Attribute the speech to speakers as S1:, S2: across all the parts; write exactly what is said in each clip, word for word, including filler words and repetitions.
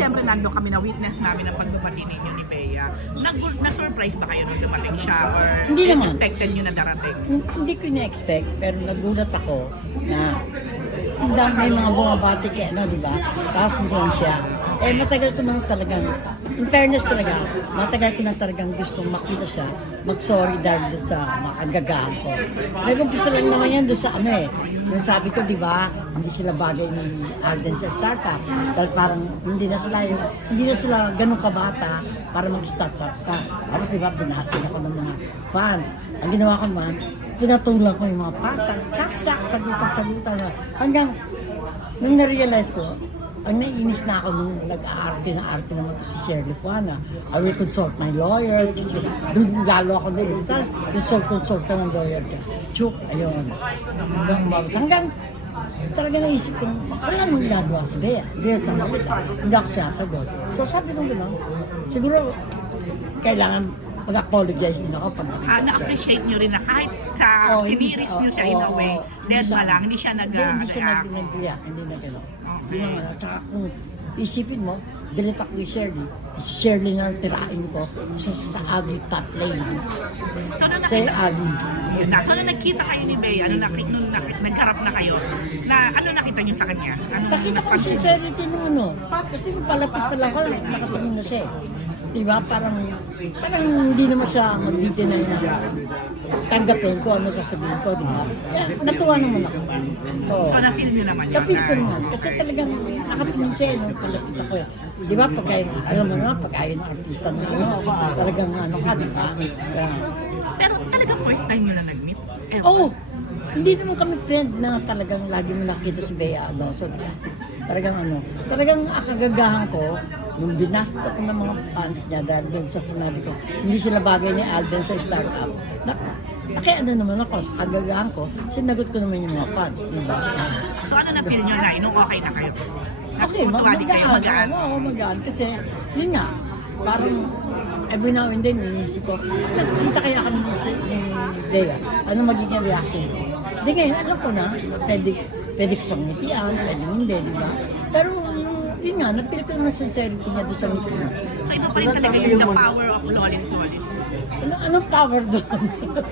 S1: siyempre nandun kami na witness namin ang pagdumati ninyo ni Bea. Nag na-surprise ba kayo nung dumating siya? Or
S2: Hindi naman.
S1: expected nyo na darating?
S2: Hindi ko na-expect, pero nagulat ako na ang dami may mga bumabati kay ano, di ba? Tapos biglang siya. Eh, matagal ko nang talagang, in fairness talaga, matagal ko nang talagang gustong makita siya, mag-sorry dahil doon sa mga agagahan ko. Nag-umpisa lang naman yan doon sa ano eh. Yung sabi ko, di ba, hindi sila bagay ni Alden sa startup. Dahil parang hindi na sila yung, hindi na sila ganun kabata para mag-startup ka. Tapos di ba, binasin ako ng mga fans. Ang ginawa ko naman, pinatulang ko yung mga pasang, tsak-tsak, sagutan-sagutan. Hanggang, nung na-realize ko, ang naiinis na ako nung nag-aarte na arte naman to si Shirley Juana. I will consult my lawyer. Doon lalo ako na-irita. Consult-consult ka ng lawyer ka. Chuk, ayun. Hanggang umabas. Hanggang talaga naisip kong, wala namang ginagawa si Bea. Hindi at sasalita. Hindi ako siyasagot. So sabi nung gano'n, siguro kailangan mag-apologize din ako pag nakita
S1: Ah,
S2: siya.
S1: na-appreciate nyo rin na kahit sa
S2: Oh, hindi
S1: siniris
S2: siya-
S1: nyo siya
S2: oh,
S1: in a
S2: oh,
S1: way,
S2: oh,
S1: dead
S2: siya-
S1: ma lang, hindi siya
S2: Hindi, hindi siya
S1: nag-react.
S2: nag- nag-react, hindi na gano'n.
S1: Okay.
S2: Yun naman, at saka kung isipin mo, delete ako ni Shirley. Si Shirley na tirain ko sa, sa Agli top lane.
S1: So, nung
S2: Sa
S1: nakita,
S2: Agli.
S1: yun na. So, nung nagkita kayo ni Bea, ano nakita, nung nakita, nagkarap na kayo, na ano nakita nyo sa kanya? Ano,
S2: Nakita ko yung sincerity nung ano. Kasi nung palapit pa lang ako, nakatingin na siya eh. Diba? Parang, parang hindi naman siya mag-deny na tanggapin ko, ano sasabihin ko, diba? Kaya natuwa naman ako. Oo.
S1: So, na-feel nyo naman yun?
S2: Kapil ko
S1: na-
S2: naman. Kasi talagang nakatingin siya eh, nung palapit ako eh. Di ba, pag kayo, alam mo nga, pag ayaw ng artista na ano, talagang ano ka, di ba? Kaya,
S1: Pero talagang first time nyo na nag-meet? Ever?
S2: oh, hindi naman kami friend na talagang lagi mo nakita si Bea Alonso, di ba? Talagang ano, talagang akagagahan ko, yung binasta ko ng mga fans niya dahil doon sa sinabi ko, hindi sila bagay ni Alden sa startup. Na, Nakiano naman ako sa kagagahan ko, sinagot ko naman yung mga fans, di ba?
S1: So, ano na-feel nyo na? Nung okay na kayo?
S2: Okay, mag
S1: Natuwa din kayo,
S2: magaan.
S1: magaan.
S2: Oo, magaan. Kasi, yun nga, parang every now and then, inisip ko, nagkita kaya kami ni, si- ni Bea, ano magiging reaction ko? Di ngayon, alam ko na, pwede, pwede ko siyang ngitian, pwede hindi, di ba? Pero, yung, yun nga, napil ko naman sincerity niya doon sa meeting.
S1: So, iba pa rin talaga yung the power of Lolin Solis.
S2: Ano, anong power doon?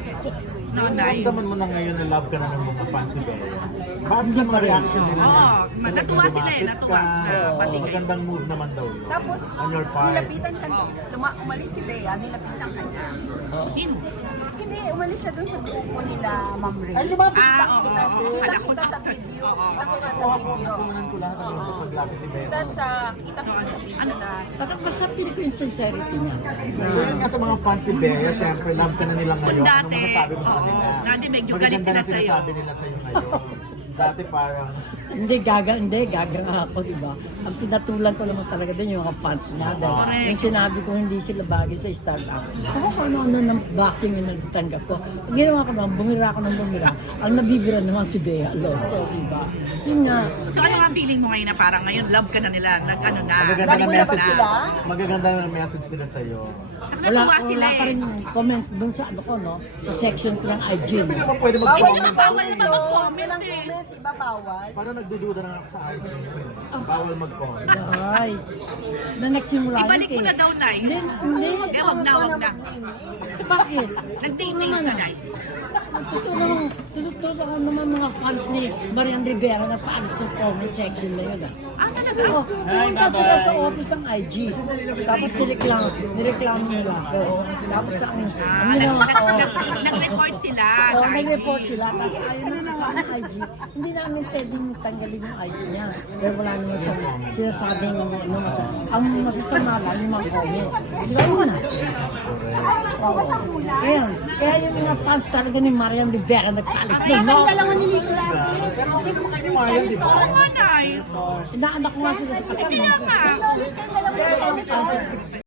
S1: No, dahil.
S3: Naramdaman mo na ngayon na love ka na ng mga fans ni Bea. Base sa mga reaction nila.
S1: Oo,
S3: talagang
S1: natuwa sila eh,
S3: lumapit
S1: natuwa
S3: ka.
S1: na pati kayo.
S3: Magandang move naman daw yun.
S4: Tapos,
S3: On your part.
S4: nilapitan ka, luma, umalis si Bea, nilapitan ka niya.
S1: Sino?
S4: Hindi, umalis siya dun sa grupo nila, Ma'am Ray.
S3: Ay, lumapit
S1: Ah,
S3: ka.
S1: oo, oo, oo. Kala ko
S4: Kita
S1: na.
S4: sa video.
S1: Oo.
S4: Kita ko sa
S3: Ako, ako,
S4: video.
S3: nakunan ko lahat ng sa paglapit ni Bea.
S4: Kita sa, kita ko sa video
S1: Ano?
S4: na
S2: Parang masapil ko yung sincerity niya.
S3: So yun nga sa mga fans ni Bea, syempre love ka na nila ngayon.
S1: Kung dati,
S3: ano masasabi mo sa
S1: oo,
S3: kanila?
S1: dati medyo galit
S3: Magaganda
S1: sila
S3: na
S1: sa'yo.
S3: sinasabi nila sa'yo ngayon. Dati parang,
S2: Hindi, gaga, hindi, gaga nga ako, di ba? Ang pinatulan ko naman talaga din yung mga fans niya. Dahil
S1: Correct.
S2: yung sinabi ko hindi sila bagay sa startup. Ako kung ano-ano ng bashing yung nagtanggap ko. Ang ginawa ko naman, bumira ako ng bumira. Ang nabibira naman si Bea Alonso, di ba? Yun nga.
S1: So, ano nga feeling mo ngayon na parang ngayon love ka na nila, nag ano na,
S3: magaganda na
S4: Love mo na ba
S3: message.
S4: sila?
S3: Magaganda na message nila sa'yo.
S1: Saka
S2: Wala,
S1: natuwa sila
S2: wala
S1: eh.
S2: pa rin comment dun sa ano ko, no? Sa section ko ng I G.
S3: Siyempre naman pwede
S4: bawal
S3: mag-comment.
S4: naman
S1: Bawal
S4: comment
S1: naman mag-comment
S4: Walang
S1: eh.
S4: comment, iba bawal.
S3: Parang nagdududa na ako sa I G. Bawal mag-comment.
S2: Ay, na nagsimula yun,
S1: Ibalik mo
S2: eh.
S1: na daw, Nay.
S2: Hindi, hindi.
S1: Eh, wag na, wag na.
S2: Bakit?
S1: Nag-dating ka, Nay.
S2: Totoo naman, totoo naman mga fans ni Marian Rivera na paalis ng comment section na yun. Ah.
S1: Ah, talaga?
S2: Oh, pumunta sila sa office ng I G. Tapos nireklamo, nireklamo nila ako. Tapos ang, ang
S1: Ah, nag,
S2: ginawa
S1: nag,
S2: ko,
S1: nag, nag-report sila
S2: oh,
S1: sa I G.
S2: nag-report sila. Tapos ayaw na sa ng I G. Hindi namin pwedeng tanggalin yung I G niya. Pero wala naman sa sinasabing ano, masa, ang masasama lang yung mga comments. Di ba yun na? Oo. Kaya, kaya yung mga fans talaga ni Marian Rivera nagpaalis na. No?
S4: Dalawa nilipla.
S3: Pero okay naman kayo ni Marian, di ba?
S1: Oo nga, Nay.
S2: Inaanak ko nga sila sa kasal.
S1: Kaya nga.
S4: Dalawa nilipla.